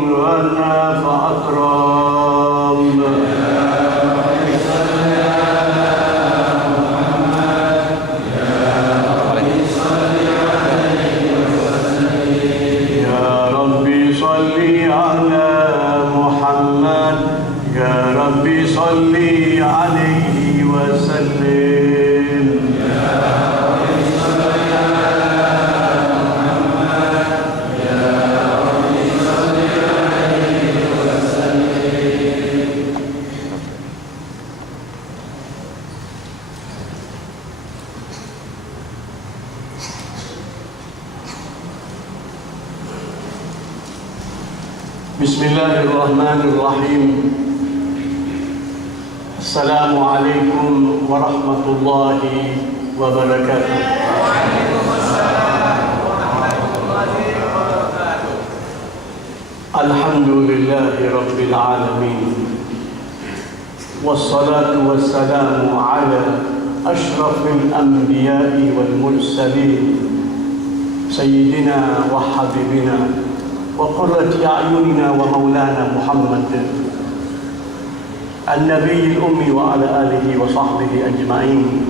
لنا فأكرم يا ربي صل على محمد يا ربي صل عليه وسلم Bismillahirrahmanirrahim. Assalamualaikum warahmatullahi wabarakatuh. Alhamdulillahi rabbil alamin. Wassalatu wassalamu ala ashrafil anbiya'i wal mursalin sayyidina wa habibina wa qurrati a'yunina wa maulana Muhammad an-nabiyil ummi wa ala alihi wa sahbihi ajma'in.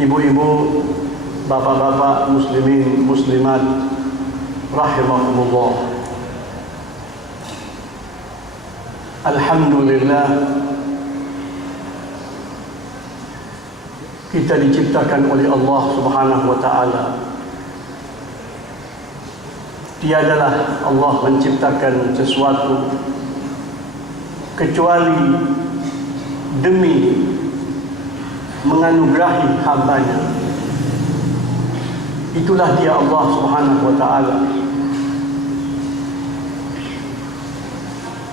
Ibu-ibu, bapak-bapak, muslimin, muslimat rahimakumullah. Alhamdulillah, kita diciptakan oleh Allah Subhanahu wa taala. Tiadalah Allah menciptakan sesuatu kecuali demi menganugerahi hambanya. Itulah dia Allah Subhanahu wa taala.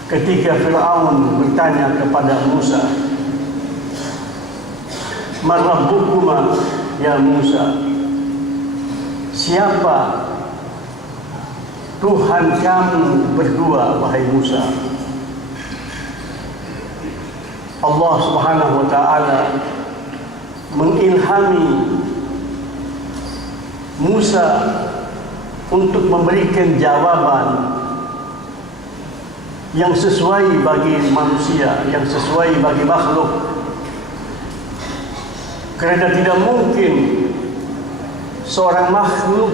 Ketika Fir'aun bertanya kepada Musa, "Man rabbukuma ya Musa?" Siapa Tuhan kamu berdua, wahai Musa? Allah Subhanahu wa taala mengilhami Musa untuk memberikan jawaban yang sesuai bagi manusia, yang sesuai bagi makhluk. Kerana tidak mungkin seorang makhluk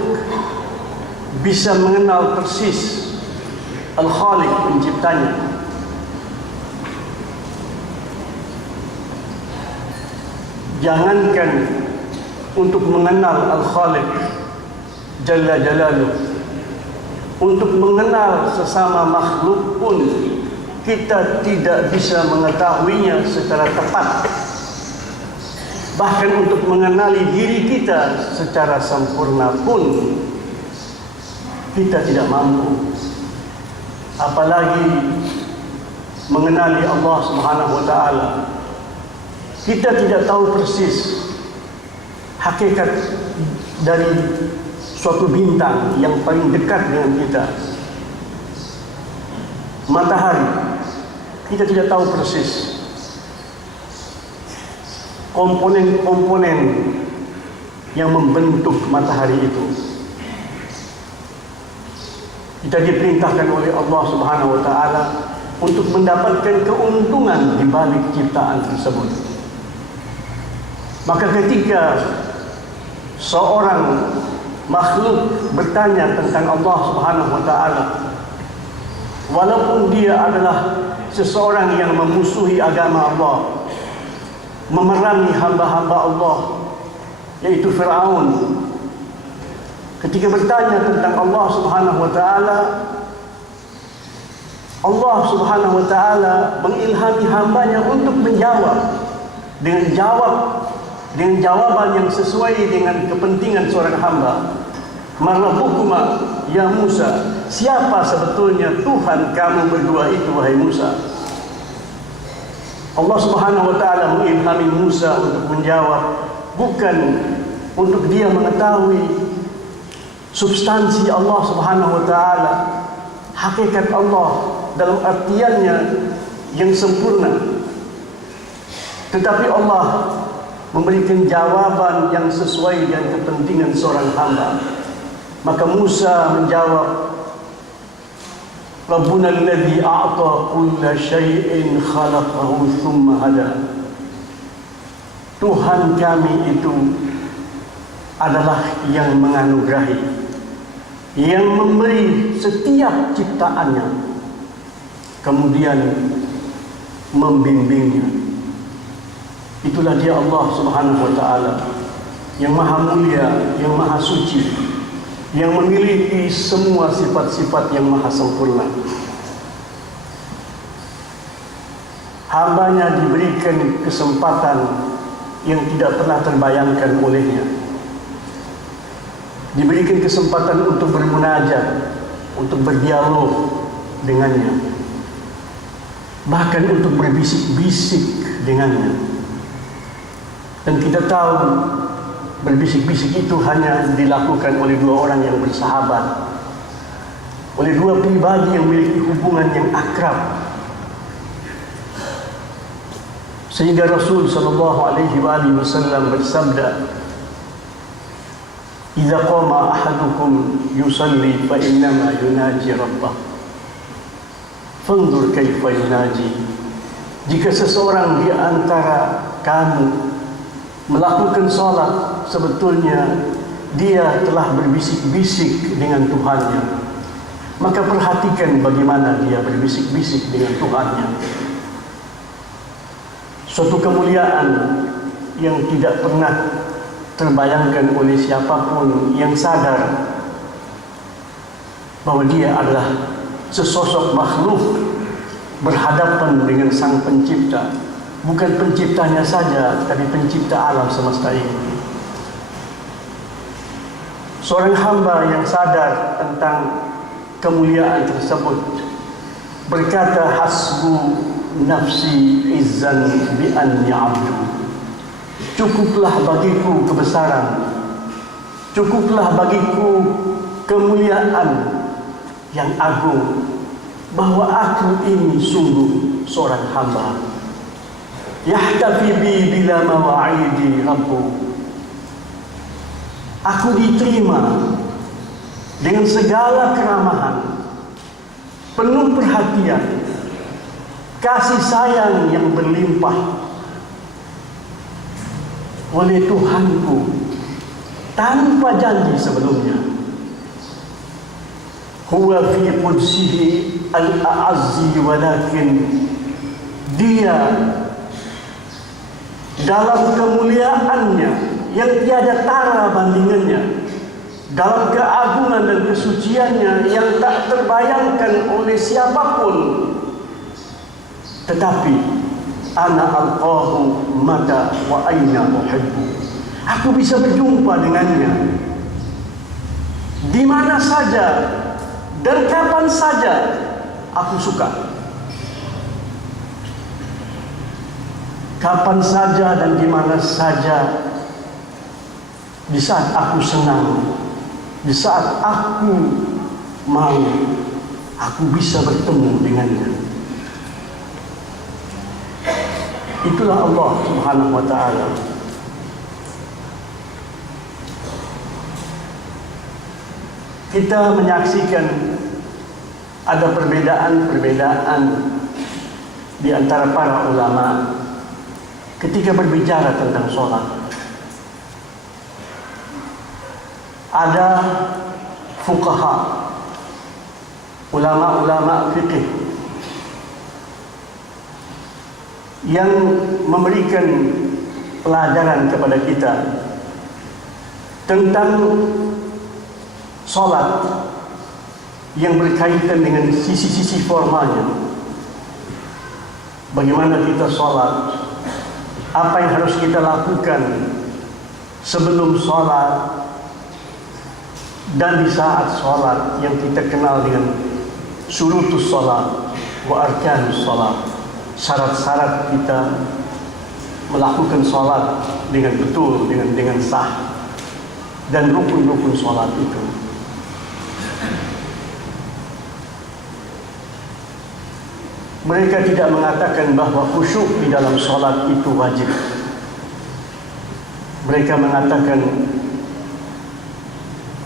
bisa mengenal persis Al-Khaliq penciptanya. Jangankan untuk mengenal Al-Khaliq Jalla Jalaluh, untuk mengenal sesama makhluk pun kita tidak bisa mengetahuinya secara tepat. Bahkan untuk mengenali diri kita secara sempurna pun kita tidak mampu, apalagi mengenali Allah Subhanahu wa taala. Kita tidak tahu persis hakikat dari suatu bintang yang paling dekat dengan kita. Matahari, kita tidak tahu persis komponen-komponen yang membentuk matahari itu. Kita diperintahkan oleh Allah Subhanahu wa taala untuk mendapatkan keuntungan di balik ciptaan tersebut. Maka ketika seorang makhluk bertanya tentang Allah Subhanahu wa taala, walaupun dia adalah seseorang yang memusuhi agama Allah, memerangi hamba-hamba Allah, yaitu Fir'aun, ketika bertanya tentang Allah Subhanahu wa taala, Allah Subhanahu wa taala mengilhami hambanya untuk menjawab dengan jawaban yang sesuai dengan kepentingan seorang hamba. "Man rabbukuma ya Musa?" Siapa sebetulnya Tuhan kamu berdua itu, wahai Musa? Allah Subhanahu wa taala mengilhami Musa untuk menjawab, bukan untuk dia mengetahui substansi Allah Subhanahu wa taala, hakikat Allah dalam artiannya yang sempurna, tetapi Allah memberikan jawaban yang sesuai dengan kepentingan seorang hamba. Maka Musa menjawab, Rabbuna alladhi a'ta kulla syai'in khalaqahu thumma hada. Tuhan kami itu adalah yang menganugerahi, yang memberi setiap ciptaannya, kemudian membimbingnya. Itulah dia Allah Subhanahu wa ta'ala, yang maha mulia, yang maha suci, yang memiliki semua sifat-sifat yang maha sempurna. Hambanya diberikan kesempatan yang tidak pernah terbayangkan olehnya. Diberikan kesempatan untuk bermunajat, untuk berdialog dengannya, bahkan untuk berbisik-bisik dengannya. Dan kita tahu berbisik-bisik itu hanya dilakukan oleh dua orang yang bersahabat, oleh dua pribadi yang memiliki hubungan yang akrab. Sehingga Rasul sallallahu alaihi wasallam bersabda, "Idza qama ahadukum yusalli fa innama yunaji rabbah. Fanzur kaifa yunaji." Jika seseorang di antara kamu melakukan salat, sebetulnya dia telah berbisik-bisik dengan Tuhannya. Maka perhatikan bagaimana dia berbisik-bisik dengan Tuhannya. Suatu kemuliaan yang tidak pernah terbayangkan oleh siapapun yang sadar bahwa dia adalah sesosok makhluk berhadapan dengan Sang Pencipta. Bukan penciptanya saja, tapi pencipta alam semesta ini. Seorang hamba yang sadar tentang kemuliaan tersebut berkata, "Hasbu nafsi izzan bi anni abdu." Cukuplah bagiku kebesaran, cukuplah bagiku kemuliaan yang agung, bahwa aku ini sungguh seorang hamba. Yahtafi bi bila mawa'idi rabbu. Aku diterima dengan segala keramahan, penuh perhatian, kasih sayang yang berlimpah oleh Tuhanku tanpa janji sebelumnya. Huwa fi qudsihi al-a'azzi, walakin dia dalam kemuliaannya yang tiada tara bandingannya, dalam keagungan dan kesuciannya yang tak terbayangkan oleh siapapun, tetapi ana alqahu mata wa aina uhibbu. Aku bisa berjumpa dengannya di mana saja dan kapan saja aku suka. Kapan saja dan di mana saja, di saat aku senang, di saat aku mau, aku bisa bertemu dengannya. Itulah Allah Subhanahu wa ta'ala. Kita menyaksikan ada perbedaan-perbedaan di antara para ulama ketika berbicara tentang sholat. Ada fuqaha, ulama-ulama fikih, yang memberikan pelajaran kepada kita tentang sholat yang berkaitan dengan sisi-sisi formalnya. Bagaimana kita sholat, apa yang harus kita lakukan sebelum sholat dan di saat sholat, yang kita kenal dengan syurutus sholat wa arkanus sholat, syarat-syarat kita melakukan sholat dengan betul, dengan sah, dan rukun-rukun sholat itu. Mereka tidak mengatakan bahwa khusyuk di dalam sholat itu wajib. Mereka mengatakan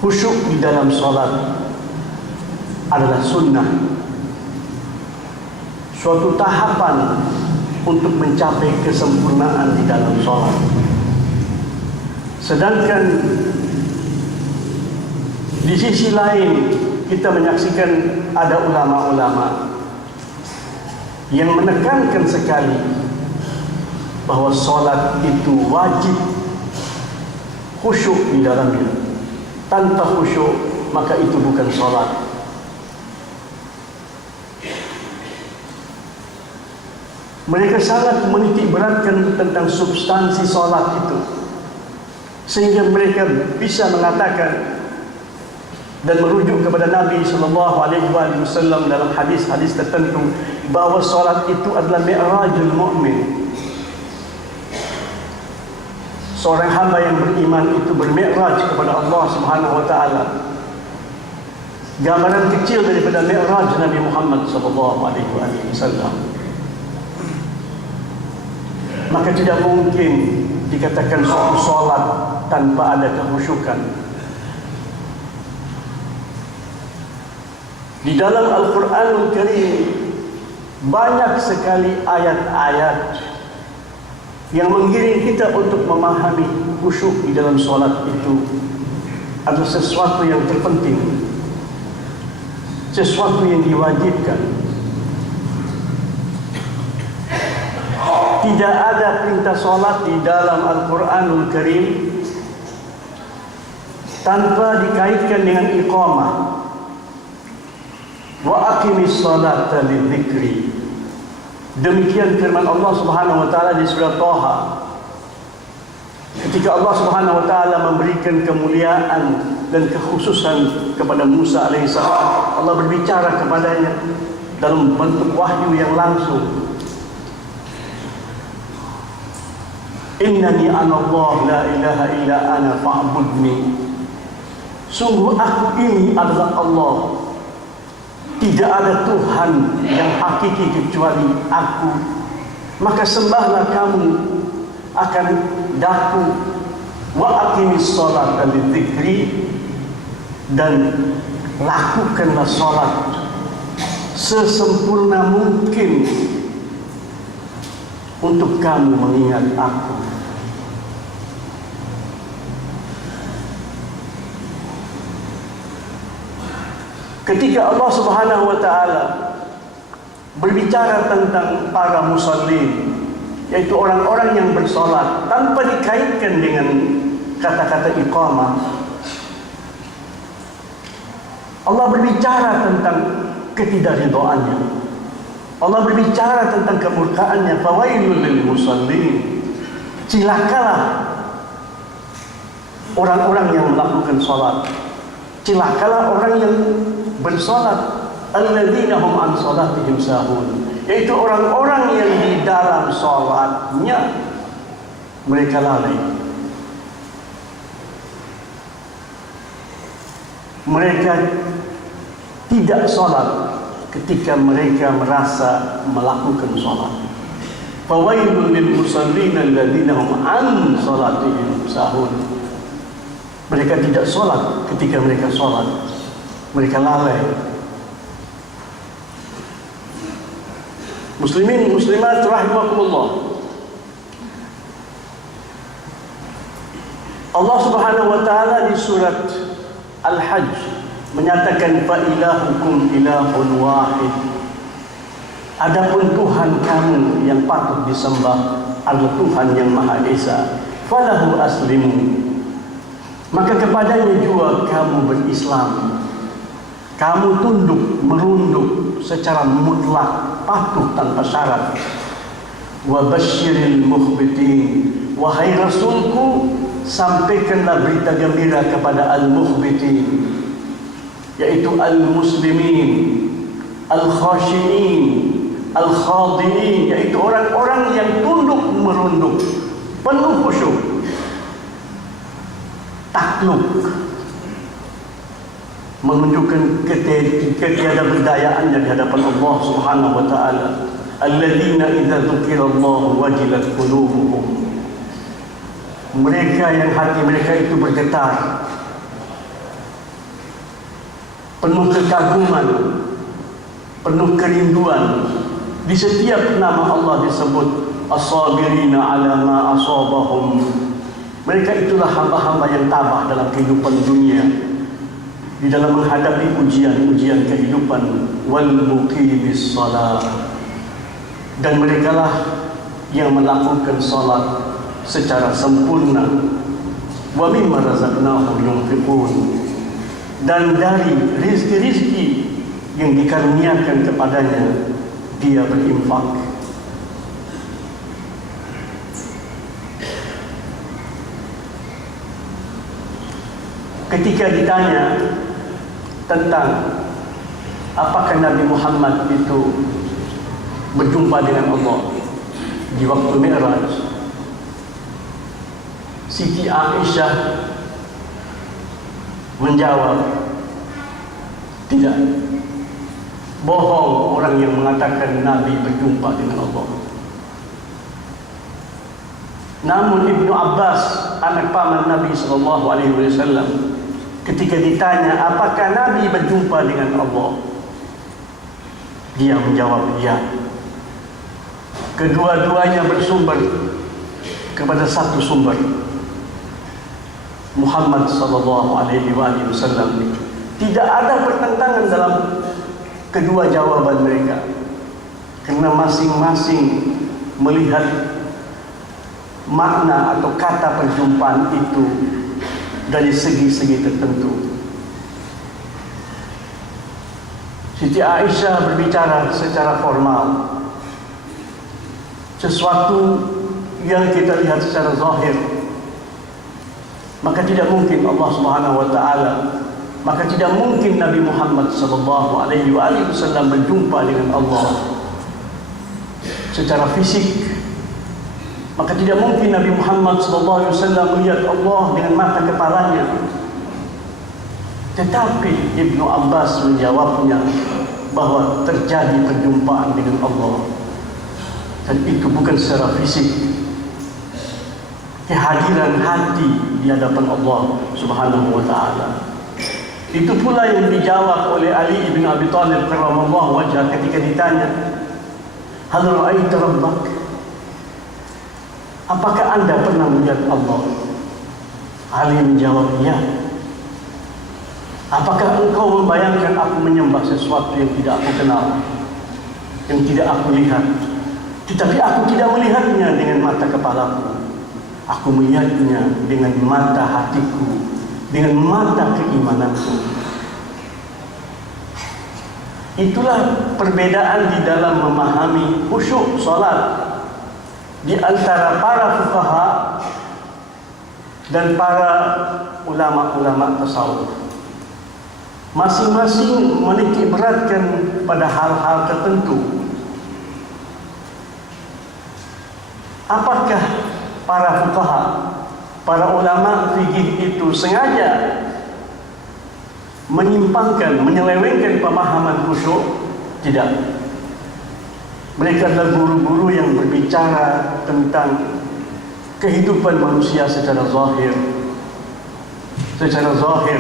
khusyuk di dalam sholat adalah sunnah suatu tahapan untuk mencapai kesempurnaan di dalam sholat. Sedangkan di sisi lain kita menyaksikan ada ulama-ulama yang menekankan sekali bahwa sholat itu wajib khusyuk di dalamnya. Tanpa khusyuk maka itu bukan sholat. Mereka sangat menitik beratkan tentang substansi sholat itu, sehingga mereka bisa mengatakan dan merujuk kepada Nabi SAW dalam hadis-hadis tertentu bahwa sholat itu adalah mi'rajul mu'min. Seorang hamba yang beriman itu bermi'raj kepada Allah Subhanahu wa taala. Gambaran kecil daripada mi'raj Nabi Muhammad SAW. Maka tidak mungkin dikatakan suatu sholat tanpa ada kekhusyukan. Di dalam Al-Quranul Karim banyak sekali ayat-ayat yang menggiring kita untuk memahami khusyuk di dalam solat itu adalah sesuatu yang terpenting, sesuatu yang diwajibkan. Tidak ada perintah solat di dalam Al-Quranul Karim tanpa dikaitkan dengan iqamah. Wa aqimis salata lidzikri. Demikian firman Allah Subhanahu wa taala di surah Thaha. Ketika Allah Subhanahu wa taala memberikan kemuliaan dan kekhususan kepada Musa alaihissalam, Allah berbicara kepadanya dalam bentuk wahyu yang langsung. Innani ana Allah la ilaha illa ana fa'budni. Sungguh aku ini adalah Allah. Tidak ada Tuhan yang hakiki kecuali aku. Maka sembahlah kamu akan daku. Wa aqimis salata lidzikri, dan lakukanlah salat sesempurna mungkin untuk kamu mengingat aku. Ketika Allah Subhanahu wa taala berbicara tentang para musallin, yaitu orang-orang yang bersolat tanpa dikaitkan dengan kata-kata iqamah, Allah berbicara tentang ketidakridhaannya. Allah berbicara tentang kemurkaannya. Fawailul lil musallin. Cilakalah orang-orang yang melakukan solat. Cilakalah orang yang bersolat. Alladzina hum an salatihim sahun. Yaitu orang-orang yang di dalam solatnya mereka lalai. Mereka tidak solat ketika mereka merasa melakukan solat. Fawailul lil musallin alladzina hum an salatihim sahun. Mereka tidak solat ketika mereka solat. Mereka lalai. Muslimin muslimat rahimakumullah. Allah Subhanahu wa taala di surat Al-Hajj menyatakan fa ilahukum ilahun wahid. Adapun Tuhan kamu yang patut disembah adalah Tuhan yang Maha Esa. Falahu aslimu. Maka kepadanya juga kamu berislam. Kamu tunduk, merunduk secara mutlak, patuh tanpa syarat. Wa basyiril mukhbitin. Wahai Rasulku, sampaikanlah berita gembira kepada al-mukhbitin, yaitu al-muslimin, al-khashiin, al-khadiin, yaitu orang-orang yang tunduk merunduk, penuh khusyuk, takluk, menunjukkan ketiada berdayaannya di hadapan Allah Subhanahu wa taala. Alladzina idza dzukirallahu wajilat qulubuhum. Mereka yang hati mereka itu bergetar, penuh kekaguman, penuh kerinduan Di setiap nama Allah disebut as-sabirina ala ma asabahum. Mereka itulah hamba-hamba yang tabah dalam kehidupan dunia, di dalam menghadapi ujian-ujian kehidupan. Wal muqimis salat, dan merekalah yang melakukan salat secara sempurna. Wa mimma razaqnahum yunfiqun, dan dari rizki-rizki yang dikaruniakan kepadanya dia berinfak. Ketika ditanya tentang apakah Nabi Muhammad itu berjumpa dengan Allah di waktu Mi'raj, Siti Aisyah menjawab, tidak. Bohong orang yang mengatakan Nabi berjumpa dengan Allah. Namun Ibnu Abbas, anak paman Nabi SAW, ketika ditanya apakah Nabi berjumpa dengan Allah, dia menjawab ya. Kedua-duanya bersumber kepada satu sumber, Muhammad SAW. Tidak ada pertentangan dalam kedua jawaban mereka, karena masing-masing melihat makna atau kata perjumpaan itu dari segi-segi tertentu. Siti Aisyah berbicara secara formal, sesuatu yang kita lihat secara zahir, maka tidak mungkin Allah Subhanahu wa taala, maka tidak mungkin Nabi Muhammad SAW berjumpa dengan Allah secara fisik. Maka tidak mungkin Nabi Muhammad SAW melihat Allah dengan mata kepalanya. Tetapi Ibnu Abbas menjawabnya bahwa terjadi perjumpaan dengan Allah, dan itu bukan secara fisik, kehadiran hati di hadapan Allah Subhanahu wa taala. Itu pula yang dijawab oleh Ali bin Abi Thalib karramallahu wajhah ketika ditanya, "Hal ra'aita rabbak?" Apakah Anda pernah melihat Allah? Ali menjawab, ya. Apakah engkau membayangkan aku menyembah sesuatu yang tidak aku kenal, yang tidak aku lihat? Tetapi aku tidak melihatnya dengan mata kepalaku. Aku melihatnya dengan mata hatiku, dengan mata keimananku. Itulah perbedaan di dalam memahami khusyuk salat di antara para fuqaha dan para ulama-ulama tasawuf. Masing-masing menitik beratkan pada hal-hal tertentu. Apakah para fuqaha, para ulama fikih itu sengaja menyimpangkan, menyelewengkan pemahaman khusyuk? Tidak. Mereka adalah guru-guru yang berbicara tentang kehidupan manusia secara zahir. Secara zahir,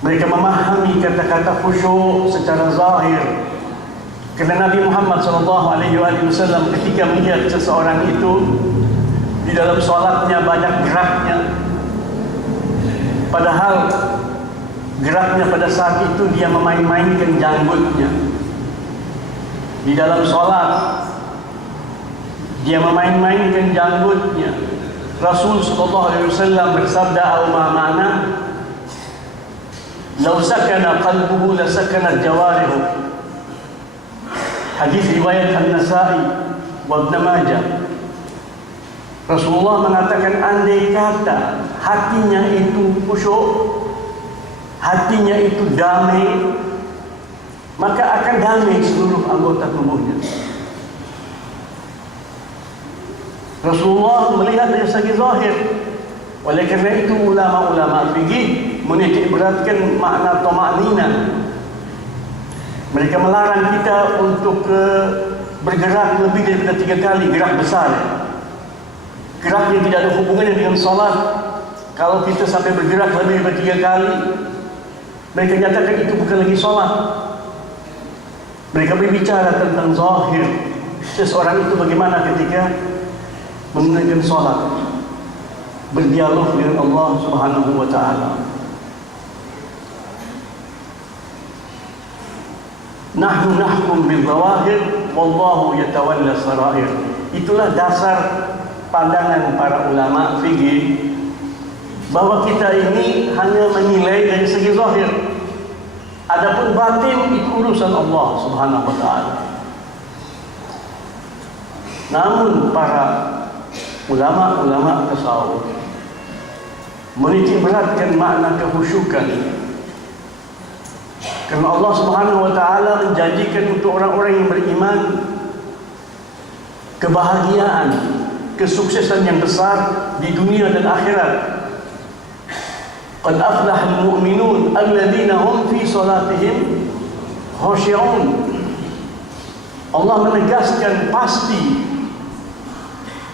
mereka memahami kata-kata khusyuk secara zahir. Kerana Nabi Muhammad SAW ketika melihat seseorang itu di dalam solatnya banyak geraknya, padahal geraknya pada saat itu dia memain-mainkan janggutnya. Di dalam solat dia memain-mainkan janggutnya. Rasul SAW bersabda, "Au ma ma'na law sakana qalbuhu la sakanat jawarihu." Hadis riwayat An-Nasa'i wa Ibn Majah. Rasulullah mengatakan, andai kata hatinya itu khusyuk, hatinya itu damai, maka akan damai seluruh anggota tubuhnya. Rasulullah melihat dari segi zahir. Oleh kerana itu ulama-ulama fikih menitik beratkan makna tama'ninah. Mereka melarang kita untuk bergerak lebih daripada 3 kali, gerak besar. Gerak yang tidak ada hubungannya dengan solat. Kalau kita sampai bergerak lebih daripada 3 kali, mereka nyatakan itu bukan lagi solat. Mereka berbicara tentang zahir seseorang itu bagaimana ketika menunaikan salat, berdialog dengan Allah Subhanahu wa taala. Nahnu nahkum bil zawahir wallahu yatawalla sarair. Itulah dasar pandangan para ulama fikih, bahwa kita ini hanya menilai dari segi zahir. Adapun batin itu urusan Allah Subhanahu wa taala. Namun para ulama-ulama tasawuf menitik beratkan makna kehusyukan. Karena Allah Subhanahu wa taala menjanjikan untuk orang-orang yang beriman kebahagiaan, kesuksesan yang besar di dunia dan akhirat. Qad aflaha al-mu'minun alladzina hum fi salatihim khashi'un. Allah menegaskan pasti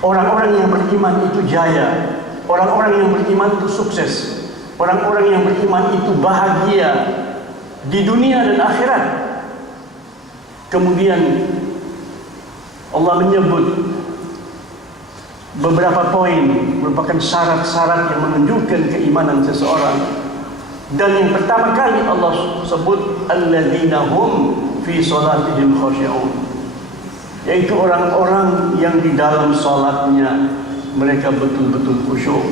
orang-orang yang beriman itu jaya, orang-orang yang beriman itu sukses, orang-orang yang beriman itu bahagia di dunia dan akhirat. Kemudian Allah menyebut beberapa poin merupakan syarat-syarat yang menunjukkan keimanan seseorang. Dan yang pertama kali Allah sebut alladzina hum fi salatihim khashi'un, yaitu orang-orang yang di dalam salatnya mereka betul-betul khusyuk.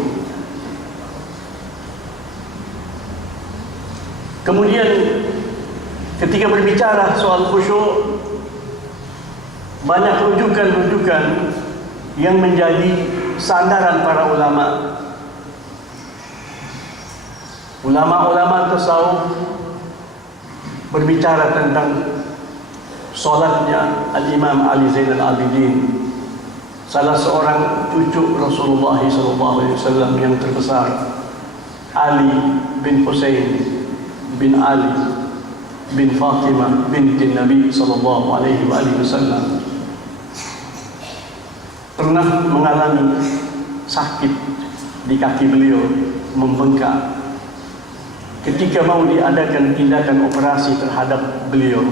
Kemudian ketika berbicara soal khusyuk, banyak rujukan-rujukan yang menjadi sandaran para ulama. Ulama-ulama tasawuf berbicara tentang solatnya Al-Imam Ali Zainal Abidin, salah seorang cucu Rasulullah SAW yang terbesar, Ali bin Husain bin Ali bin Fatimah binti Nabi SAW, pernah mengalami sakit di kaki beliau, membengkak. Ketika mau diadakan tindakan operasi terhadap beliau,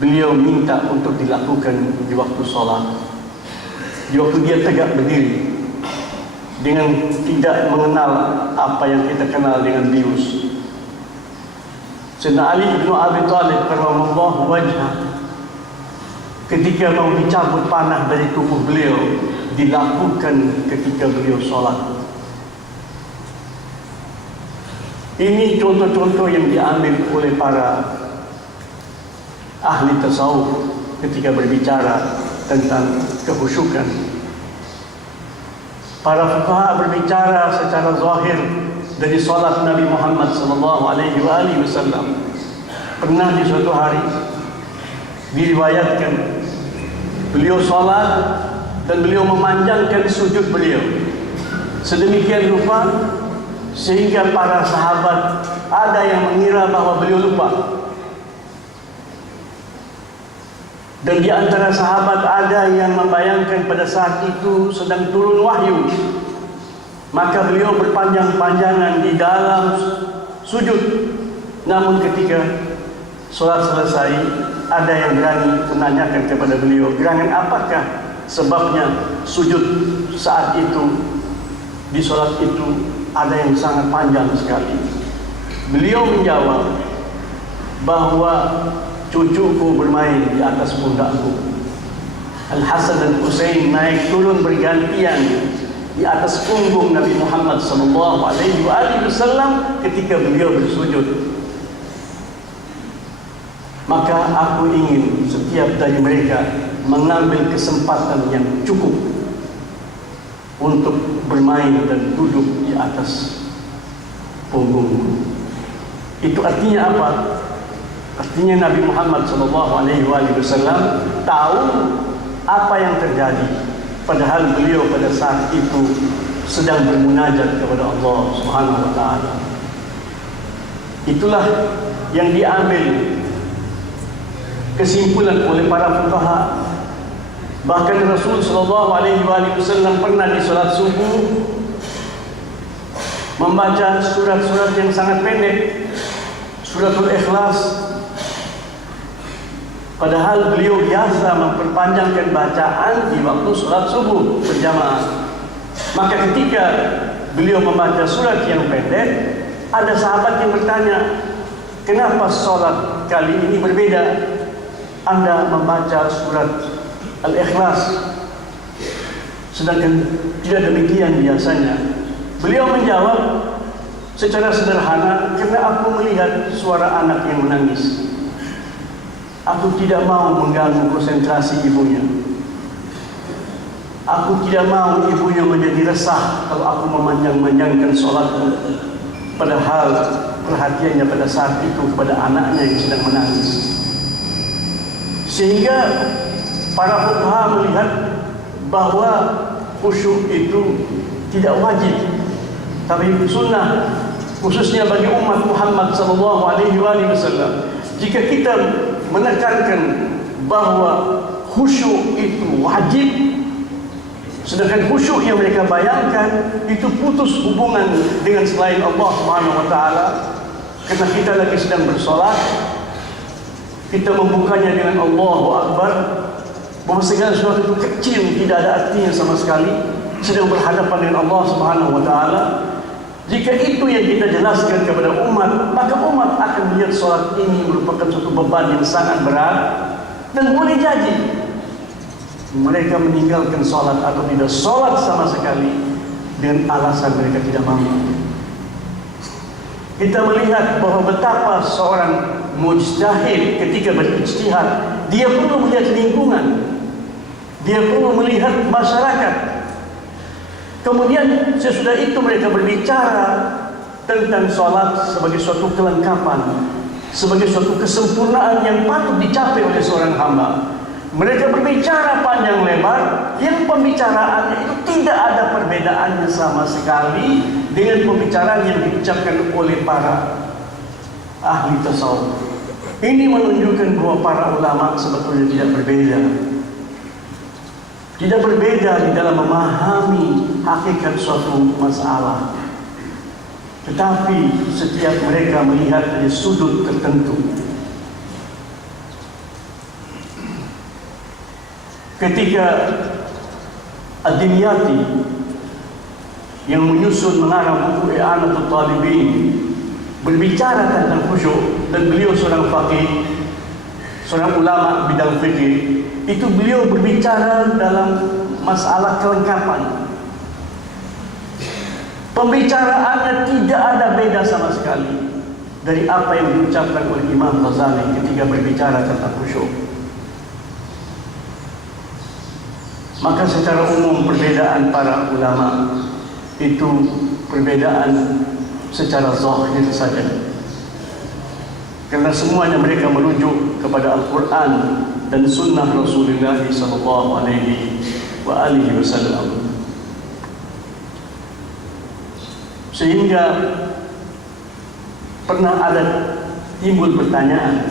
beliau minta untuk dilakukan di waktu sholat, di waktu dia tegak berdiri, dengan tidak mengenal apa yang kita kenal dengan bius. Sayyidina Ali bin Abi Thalib karramallahu wajhah, ketika mau dicabut panah dari tubuh beliau, dilakukan ketika beliau sholat. Ini contoh-contoh yang diambil oleh para ahli tasawuf ketika berbicara tentang kehusyukan. Para fuqaha berbicara secara zahir dari salat Nabi Muhammad SAW. Pernah di suatu hari diriwayatkan beliau salat dan beliau memanjangkan sujud beliau sedemikian rupa sehingga para sahabat ada yang mengira bahwa beliau lupa. Dan di antara sahabat ada yang membayangkan pada saat itu sedang turun wahyu. Maka beliau berpanjang-panjangan di dalam sujud. Namun ketika sholat selesai, ada yang berani menanyakan kepada beliau, gerangan apakah sebabnya sujud saat itu, di sholat itu ada yang sangat panjang sekali. Beliau menjawab bahwa cucuku bermain di atas pundakku. Al-Hasan dan Husain naik turun bergantian di atas punggung Nabi Muhammad SAW ketika beliau bersujud. Maka aku ingin setiap dari mereka mengambil kesempatan yang cukup untuk bermain dan duduk di atas punggungku. Itu artinya apa? Artinya Nabi Muhammad SAW tahu apa yang terjadi, padahal beliau pada saat itu sedang bermunajat kepada Allah Subhanahu wa taala. Itulah yang diambil kesimpulan oleh para fuqaha. Bahkan Rasul SAW pernah di salat subuh membaca surat-surat yang sangat pendek, suratul Ikhlas, Padahal beliau biasa memperpanjangkan bacaan di waktu sholat subuh berjamaah. Maka ketika beliau membaca surat yang pendek, ada sahabat yang bertanya, kenapa sholat kali ini berbeda? Anda membaca surat Al-Ikhlas, sedangkan tidak demikian biasanya. Beliau menjawab secara sederhana, karena aku melihat suara anak yang menangis. Aku tidak mau mengganggu konsentrasi ibunya. Aku tidak mau ibunya menjadi resah kalau aku memanjang-manjangkan sholatku. Padahal perhatiannya pada saat itu kepada anaknya yang sedang menangis. Sehingga para fuqaha melihat bahwa khusyuk itu tidak wajib, tapi sunnah, khususnya bagi umat Muhammad SAW. Jika kita menekankan bahwa khusyuk itu wajib, sedangkan khusyuk yang mereka bayangkan itu putus hubungan dengan selain Allah Subhanahu wa taala, karena kita lagi sedang bersolat, kita membukanya dengan Allahu Akbar, bahwa segala sesuatu itu kecil, tidak ada artinya sama sekali, sedang berhadapan dengan Allah Subhanahu wa taala. Jika itu yang kita jelaskan kepada umat, maka umat akan melihat solat ini merupakan suatu beban yang sangat berat, dan boleh jadi mereka meninggalkan solat atau tidak solat sama sekali dengan alasan mereka tidak mampu. Kita melihat bahwa betapa seorang mujtahid ketika berijtihad, dia perlu melihat lingkungan, dia perlu melihat masyarakat. Kemudian sesudah itu mereka berbicara tentang sholat sebagai suatu kelengkapan, sebagai suatu kesempurnaan yang patut dicapai oleh seorang hamba. Mereka berbicara panjang lebar, yang pembicaraannya itu tidak ada perbedaannya sama sekali dengan pembicaraan yang diucapkan oleh para ahli tasawuf. Ini menunjukkan bahwa para ulama sebetulnya tidak berbeda. Tidak berbeda di dalam memahami hakikat suatu masalah, tetapi setiap mereka melihat dari sudut tertentu. Ketika Ad-Dimyati yang menyusun mengarang buku I'anatul Talibin berbicara tentang khusyuk, dan beliau seorang faqih, seorang ulama bidang fikih, itu beliau berbicara dalam masalah kelengkapan. Pembicaraannya tidak ada beda sama sekali dari apa yang diucapkan oleh Imam Ghazali ketika berbicara tentang khusyuk. Maka secara umum perbedaan para ulama itu perbedaan secara zahir saja, karena semuanya mereka merujuk kepada Al-Quran dan Sunnah Rasulullah Sallallahu Alaihi Wasallam. Sehingga pernah ada timbul pertanyaan,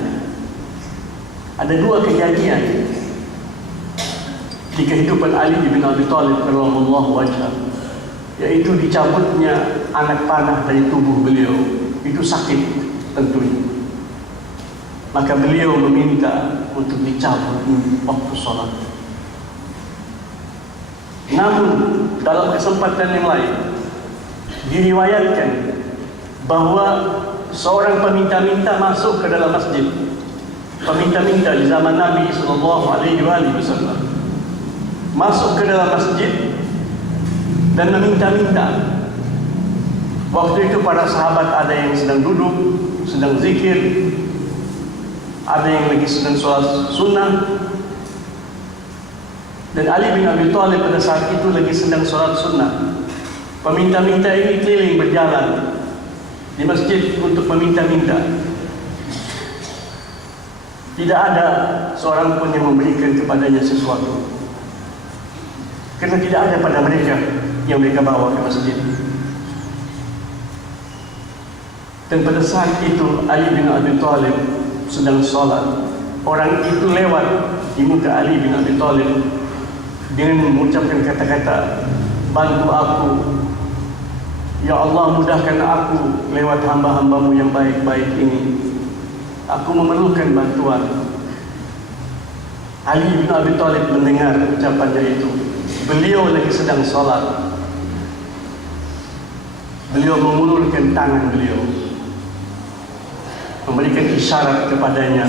ada dua kejadian di kehidupan Ali bin Abi Thalib radhiyallahu anhu, yaitu dicabutnya anak panah dari tubuh beliau. Itu sakit tentunya. Maka beliau meminta untuk dicabut waktu sholat. Namun dalam kesempatan yang lain diriwayatkan bahwa seorang peminta-minta masuk ke dalam masjid. Peminta-minta di zaman Nabi Sallallahu Alaihi Wasallam masuk ke dalam masjid dan meminta-minta. Waktu itu para sahabat ada yang sedang duduk, sedang zikir, ada yang lagi sedang sholat sunnah, dan Ali bin Abi Thalib pada saat itu lagi sedang sholat sunnah. Peminta-minta ini keliling berjalan di masjid untuk meminta-minta. Tidak ada seorang pun yang memberikan kepadanya sesuatu, karena tidak ada pada mereka yang mereka bawa ke masjid. Dan pada saat itu Ali bin Abi Thalib sedang sholat. Orang itu lewat di muka Ali bin Abi Thalib dengan mengucapkan kata-kata, bantu aku, ya Allah, mudahkan aku lewat hamba-hambamu yang baik-baik ini. Aku memerlukan bantuan. Ali bin Abi Thalib mendengar ucapannya itu. Beliau lagi sedang sholat. Beliau mengulurkan tangan beliau, memberikan isyarat kepadanya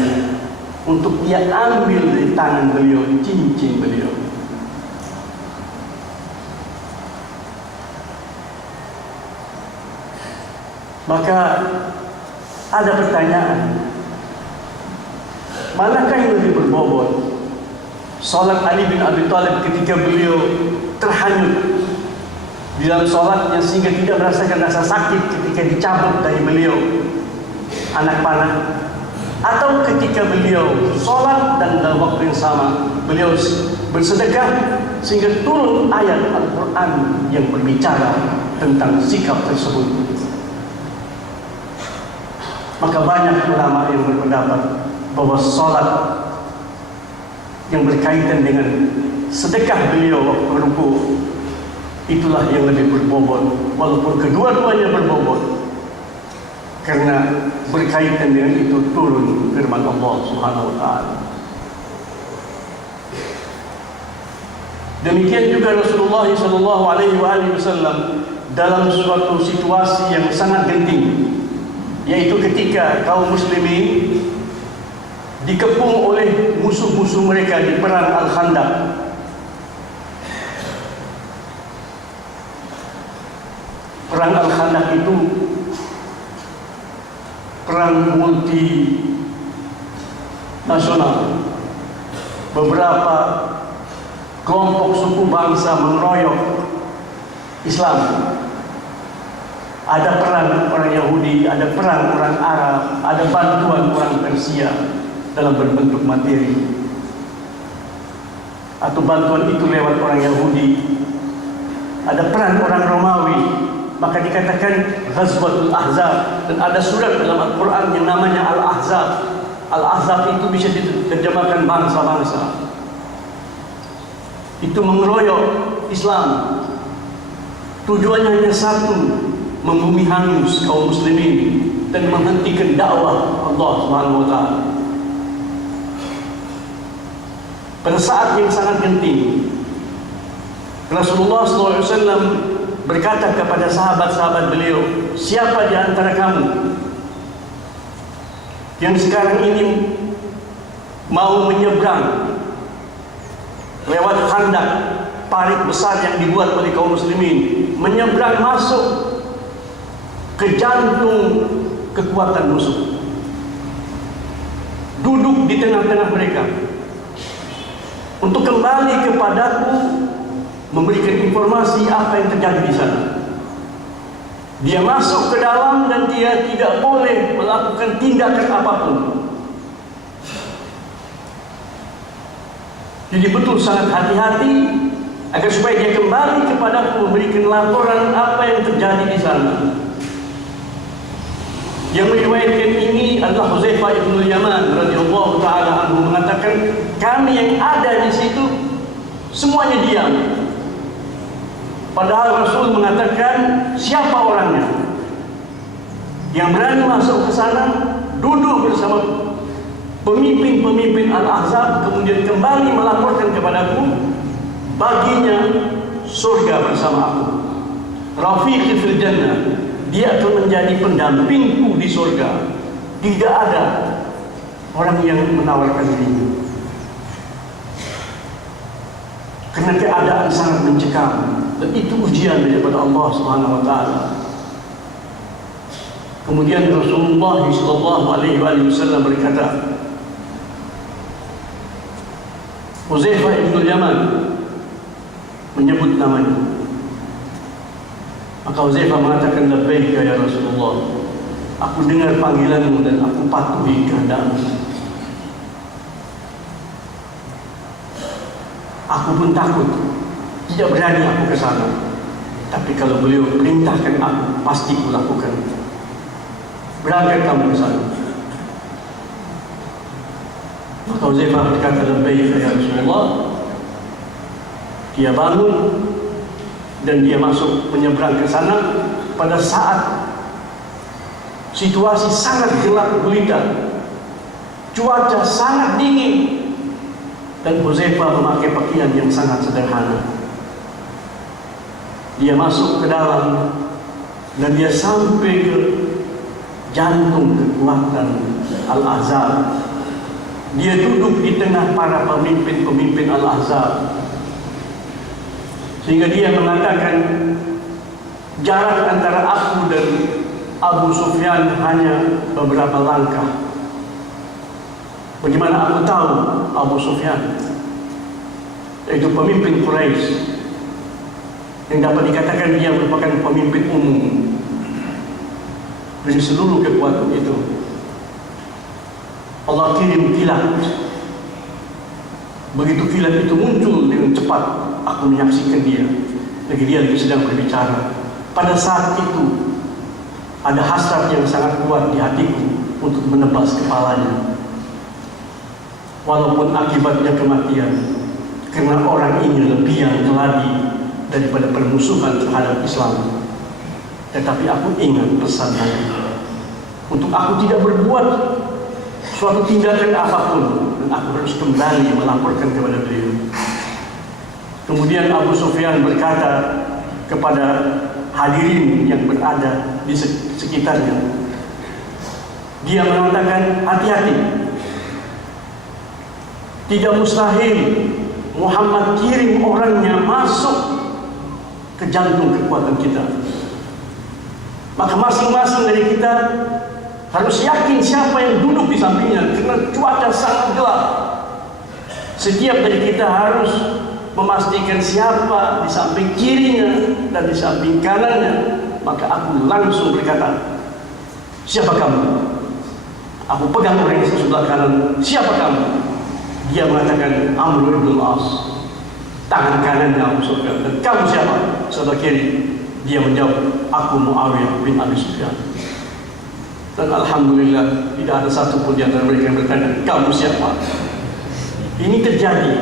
untuk dia ambil dari tangan beliau cincin beliau. Maka ada pertanyaan, manakah yang lebih berbobot? Salat Ali bin Abi Thalib ketika beliau terhanyut di dalam salatnya sehingga tidak merasakan rasa sakit ketika dicabut dari beliau anak panah, atau ketika beliau salat dan dalam waktu yang sama beliau bersedekah sehingga turun ayat Al-Quran yang berbicara tentang sikap tersebut. Maka banyak ulama yang berpendapat bahwa salat yang berkaitan dengan sedekah beliau waktu ruku itulah yang lebih berbobot, walaupun kedua-duanya berbobot, karena berkaitan dengan itu turun firman Allah Subhanahu wa taala. Demikian juga Rasulullah sallallahu alaihi wasallam dalam suatu situasi yang sangat genting, yaitu ketika kaum muslimin dikepung oleh musuh-musuh mereka di perang Al-Khandaq. Perang Al-Khandaq itu perang multi nasional. Beberapa kelompok suku bangsa mengeroyok Islam. Ada perang orang Yahudi, ada perang orang Arab, ada bantuan orang Persia dalam berbentuk materi, atau bantuan itu lewat orang Yahudi. Ada perang orang Romawi, maka dikatakan Ghazwatul Ahzab, dan ada surat dalam Al-Quran yang namanya Al-Ahzab. Al-Ahzab itu bisa diterjemahkan bangsa-bangsa. Itu mengeroyok Islam. Tujuannya hanya satu, membumi hangus kaum muslimin dan menghentikan dakwah Allah Subhanahu wa taala. Pada saat yang sangat genting, Rasulullah SAW berkata kepada sahabat-sahabat beliau, siapa di antara kamu yang sekarang ini mau menyeberang lewat khandak, parit besar yang dibuat oleh kaum muslimin, menyeberang masuk ke jantung kekuatan musuh, duduk di tengah-tengah mereka untuk kembali kepadaku, memberikan informasi apa yang terjadi di sana. Dia masuk ke dalam dan dia tidak boleh melakukan tindakan apapun. Jadi betul sangat hati-hati agar supaya dia kembali kepadaku, memberikan laporan apa yang terjadi di sana. Yang meriwayatkan ini adalah Huzaifah ibn Yaman radhiyallahu taala anhu, mengatakan kami yang ada di situ semuanya diam. Padahal Rasul mengatakan siapa orangnya yang berani masuk ke sana, duduk bersama pemimpin-pemimpin Al-Ahzab, kemudian kembali melaporkan kepadaku, baginya surga bersama aku, rafiqi fil jannah, dia akan menjadi pendampingku di surga. Tidak ada orang yang menawarkan dirinya, karena keadaan sangat mencekam, dan itu ujian daripada Allah Subhanahu wa taala. Kemudian Rasulullah sallallahu alaihi wasallam berkata, Huzaifah ibn Yaman menyebut namanya. Maka Huzaifah mengatakan, labbaika ya Rasulullah, aku dengar panggilanmu dan aku patuhi kehendakmu. Aku pun takut, tidak berani aku ke sana. Tapi kalau beliau perintahkan aku, pasti aku lakukan. Berangkat kamu ke sana. Maka Huzaifah berkata, labbaika ya Rasulullah. Dia bangun dan dia masuk menyeberang ke sana pada saat situasi sangat gelap gulita, cuaca sangat dingin, Dan Huzaifah memakai pakaian yang sangat sederhana. Dia masuk ke dalam dan dia sampai ke jantung kekuatan Al-Ahzab. Dia duduk di tengah para pemimpin Al-Ahzab, sehingga dia mengatakan, jarak antara aku dan Abu Sufyan hanya beberapa langkah. Bagaimana aku tahu Abu Sufyan, yaitu pemimpin Quraisy, yang dapat dikatakan dia merupakan pemimpin umum dari seluruh kekuatan itu. Allah kirim kilat. Begitu kilat itu muncul dengan cepat, aku menyaksikan dia. Dia lagi sedang berbicara. Pada saat itu ada hasrat yang sangat kuat di hatiku untuk menebas kepalanya, walaupun akibatnya kematian, karena orang ini lebih yang keladi daripada permusuhan terhadap Islam. Tetapi aku ingat pesan Nabi untuk aku tidak berbuat suatu tindakan apapun, dan aku harus kembali melaporkan kepada beliau. Kemudian Abu Sufyan berkata kepada hadirin yang berada di sekitarnya, dia mengatakan, hati-hati, tidak mustahil Muhammad kirim orangnya masuk ke jantung kekuatan kita. Maka masing-masing dari kita harus yakin siapa yang duduk di sampingnya, karena cuaca sangat gelap. Setiap dari kita harus memastikan siapa di samping kirinya dan di samping kanannya. Maka aku langsung berkata, siapa kamu? Aku pegang orang yang sebelah kanan, siapa kamu? Dia mengatakan, Amr ibn al-As. Tangan kanannya Abu Sufyan. Dan kamu siapa? Sebelah kiri. Dia menjawab, aku Muawiyah bin Abi Sufyan. Dan alhamdulillah tidak ada satu pun di antara mereka yang bertanya, kamu siapa? Ini terjadi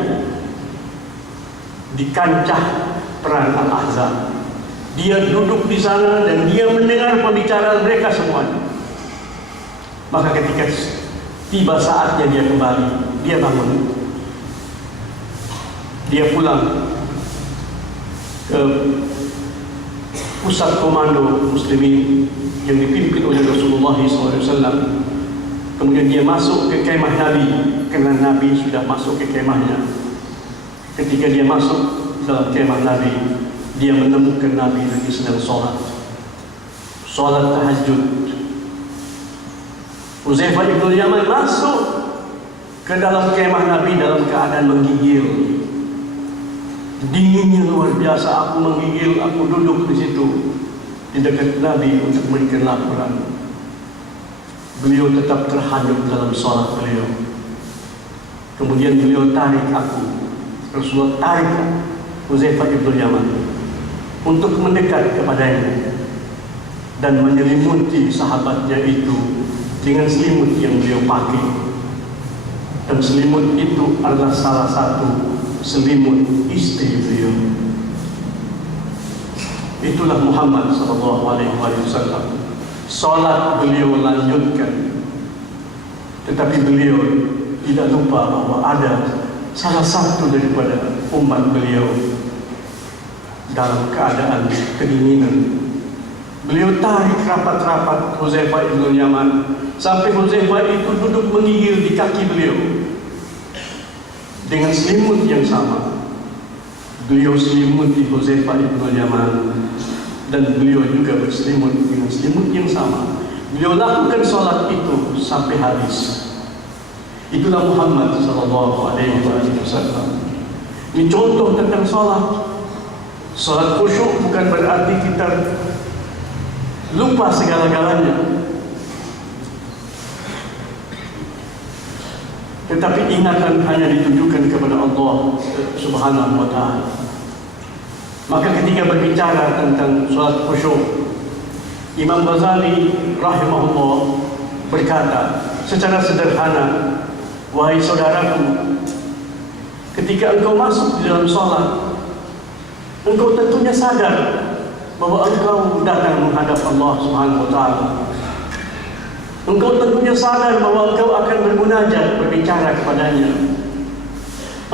di kancah perang Al-Ahzab. Dia duduk di sana dan dia mendengar pembicaraan mereka semuanya. Maka ketika tiba saatnya dia kembali, dia bangun, dia pulang ke pusat komando muslimin yang dipimpin oleh Rasulullah SAW. Kemudian dia masuk ke kemah Nabi, karena Nabi sudah masuk ke kemahnya. Ketika dia masuk dalam kemah Nabi, dia menemukan Nabi lagi sedang sholat tahajud. Huzaifah ibn Yaman masuk ke dalam kemah Nabi dalam keadaan menggigil. Dinginnya luar biasa, aku menggigil, aku duduk di situ di dekat Nabi untuk memberikan laporan. Beliau tetap terhanyut dalam sholat beliau. Kemudian beliau tarik aku, Rasulullah tarik Huzaifah ibn Yaman untuk mendekat kepadanya dan menyelimuti sahabatnya itu dengan selimut yang beliau pakai. Dan selimut itu adalah salah satu selimut istri beliau. Itulah Muhammad SAW. Salat beliau lanjutkan, tetapi beliau tidak lupa bahwa ada salah satu daripada umat beliau dalam keadaan kedinginan. Beliau tarik rapat-rapat Huzaifah ibn Yaman sampai Huzaifah itu duduk menggigil di kaki beliau dengan selimut yang sama. Beliau selimuti Huzaifah ibn Yaman dan beliau juga berselimut dengan selimut yang sama. Beliau lakukan sholat itu sampai habis. Itulah Muhammad SAW. Ini contoh tentang sholat. Sholat khusyuk bukan berarti kita lupa segala-galanya, tetapi ingatan hanya ditujukan kepada Allah Subhanahu wa Ta'ala. Maka ketika berbicara tentang sholat khusyuk, Imam Ghazali rahimahullah berkata secara sederhana, wahai saudaraku, ketika engkau masuk di dalam sholat, engkau tentunya sadar bahwa engkau datang menghadap Allah Subhanahu wa Ta'ala. Engkau tentunya sadar bahwa engkau akan bermunajat, berbicara kepadanya.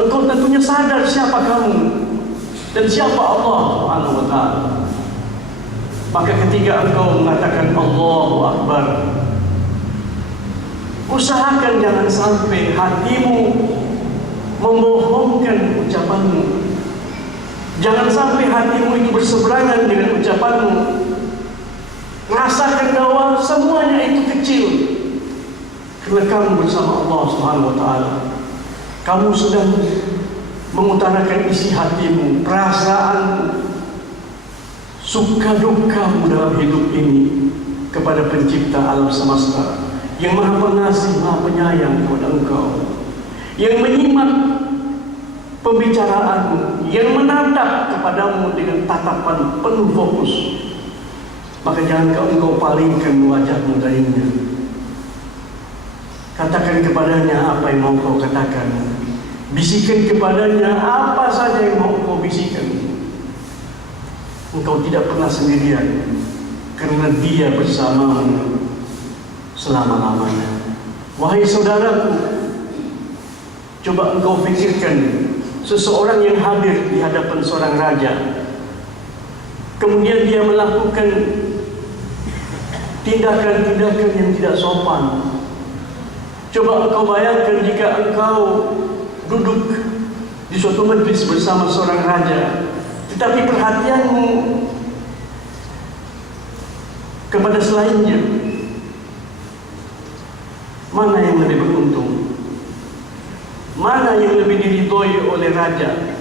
Engkau tentunya sadar siapa kamu dan siapa Allah Subhanahu wa ta'ala. Maka ketika engkau mengatakan Allahu Akbar, usahakan jangan sampai hatimu membohongkan ucapanmu. Jangan sampai hatimu itu berseberangan dengan ucapanmu. Rasakan bahwa semuanya itu kecil, karena kamu bersama Allah Subhanahu wa ta'ala. Kamu sedang mengutarakan isi hatimu, perasaanmu, suka dukamu dalam hidup ini kepada pencipta alam semesta yang maha pengasih, maha penyayang kepada engkau, yang menyimak pembicaraanmu, yang menatap kepadamu dengan tatapan penuh fokus. Maka jangan engkau palingkan wajahmu darinya. Katakan kepadanya apa yang mau kau katakan. Bisikan kepadanya apa saja yang mau kau bisikan. Engkau tidak pernah sendirian, karena Dia bersamamu selama-lamanya. Wahai saudaraku, coba engkau fikirkan seseorang yang hadir di hadapan seorang raja, kemudian dia melakukan tindakan-tindakan yang tidak sopan. Coba engkau bayangkan jika engkau duduk di suatu majlis bersama seorang raja, tetapi perhatianmu kepada selainnya. Mana yang lebih beruntung? Mana yang lebih diridhoi oleh raja?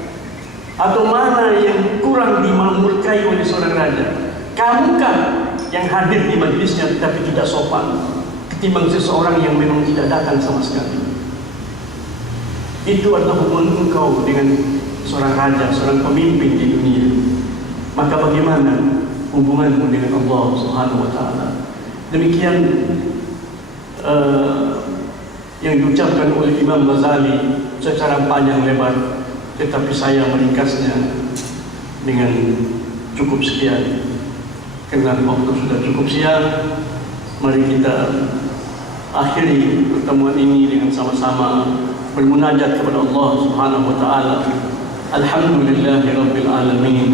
Atau mana yang kurang dimurkai oleh seorang raja? Kamukah yang hadir di majlisnya tetapi tidak sopan, ketimbang seseorang yang memang tidak datang sama sekali? Itu adalah hubungan engkau dengan seorang raja, seorang pemimpin di dunia. Maka bagaimana hubunganmu dengan Allah Subhanahu wa ta'ala? Demikian yang diucapkan oleh Imam Ghazali secara panjang lebar, tetapi saya meringkasnya dengan cukup sekian. Karena waktu sudah cukup siang, mari kita akhiri pertemuan ini dengan sama-sama bermunajat kepada Allah Subhanahu wa ta'ala. Alhamdulillahirabbil alamin.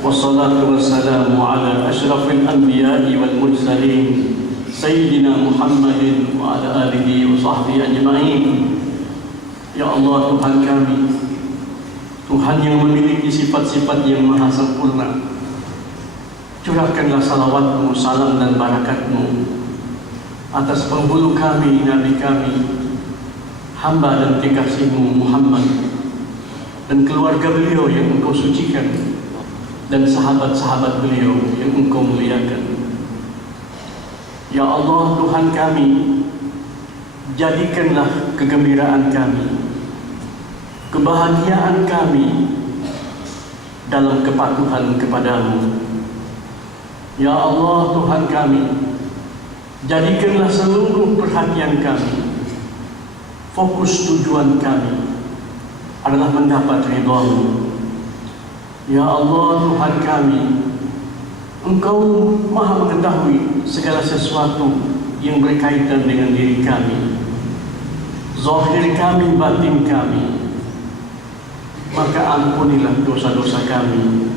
Wassalatu wassalamu ala asyrafil anbiya'i wal mursalin Sayyidina Muhammadin wa ala alihi wa sahbihi ajma'in. Ya Allah, Tuhan kami, Tuhan yang memiliki sifat-sifat yang maha sempurna, curahkanlah salawat-Mu, salam dan barakat-Mu atas penghulu kami, Nabi kami, hamba dan kekasih-Mu Muhammad, dan keluarga beliau yang Engkau sucikan, dan sahabat-sahabat beliau yang Engkau muliakan. Ya Allah, Tuhan kami, jadikanlah kegembiraan kami, kebahagiaan kami dalam kepatuhan kepada-Mu. Ya Allah, Tuhan kami, jadikanlah seluruh perhatian kami, fokus tujuan kami adalah mendapat ridha-Mu. Ya Allah, Tuhan kami, Engkau maha mengetahui segala sesuatu yang berkaitan dengan diri kami, zahir kami, batin kami. Maka ampunilah dosa-dosa kami,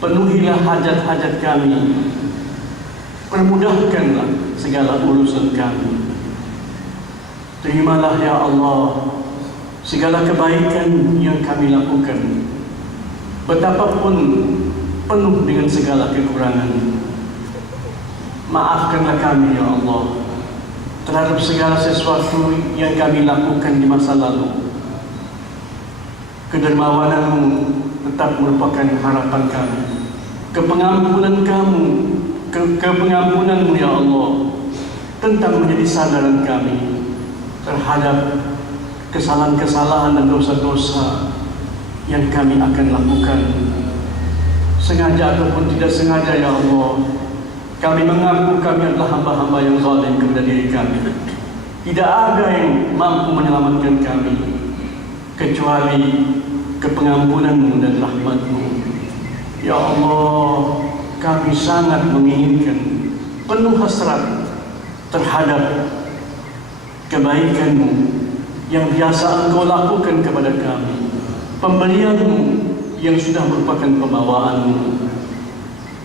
penuhilah hajat-hajat kami, permudahkanlah segala urusan kami. Terimalah ya Allah segala kebaikan yang kami lakukan, betapapun penuh dengan segala kekurangan. Maafkanlah kami ya Allah terhadap segala sesuatu yang kami lakukan di masa lalu. Kedermawanan-Mu tetap merupakan harapan kami. Kepengampunan-Mu ya Allah tentang menjadi sadaran kami terhadap kesalahan-kesalahan dan dosa-dosa yang kami akan lakukan, sengaja ataupun tidak sengaja ya Allah. Kami mengaku kami adalah hamba-hamba yang zalim kepada diri kami. Tidak ada yang mampu menyelamatkan kami kecuali kepengampunan-Mu dan rahmat-Mu. Ya Allah, kami sangat menginginkan, penuh hasrat terhadap kebaikan-Mu, yang biasa Engkau lakukan kepada kami, pemberian-Mu yang sudah merupakan pembawaan-Mu.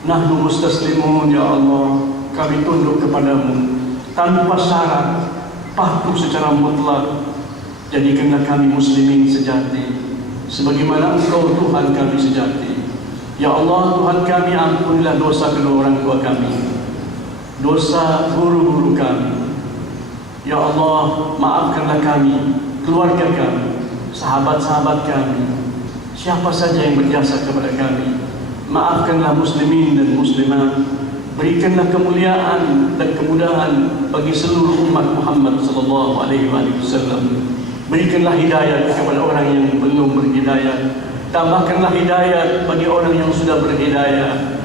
Nahnu mustaslimun ya Allah, kami tunduk kepadamu tanpa syarat, patuh secara mutlak. Jadikanlah kami muslimin sejati, sebagaimana Engkau Tuhan kami sejati. Ya Allah, Tuhan kami, ampunilah dosa kedua orang tua kami, dosa guru-guru kami. Ya Allah, maafkanlah kami, keluarga kami, sahabat-sahabat kami, siapa saja yang berjasa kepada kami. Maafkanlah muslimin dan muslimat. Berikanlah kemuliaan dan kemudahan bagi seluruh umat Muhammad sallallahu alaihi wasallam. Berikanlah hidayah kepada orang yang belum berhidayah. Tambahkanlah hidayah bagi orang yang sudah berhidayah.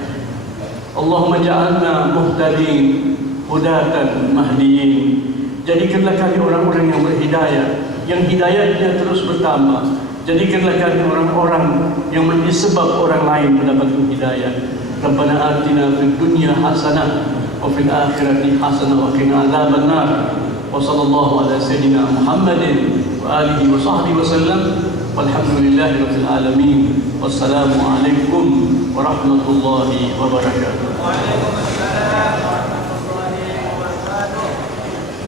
Allahumma ja'alna muhtadin, hudatan, mahdiyin. Jadikanlah kami orang-orang yang berhidayah, yang hidayahnya terus bertambah. Jadikanlah kami orang-orang yang menjadi sebab orang lain mendapatkan hidayah. Rabbana atina fid dunya hasanah wa fil akhirati hasanah wa qina adzabannar. Wa sallallahu ala sayyidina Muhammadin wa alihi wa sahbihi wa sallam. Walhamdulillahi rabbil alamin. Wassalamu alaikum warahmatullahi wabarakatuh.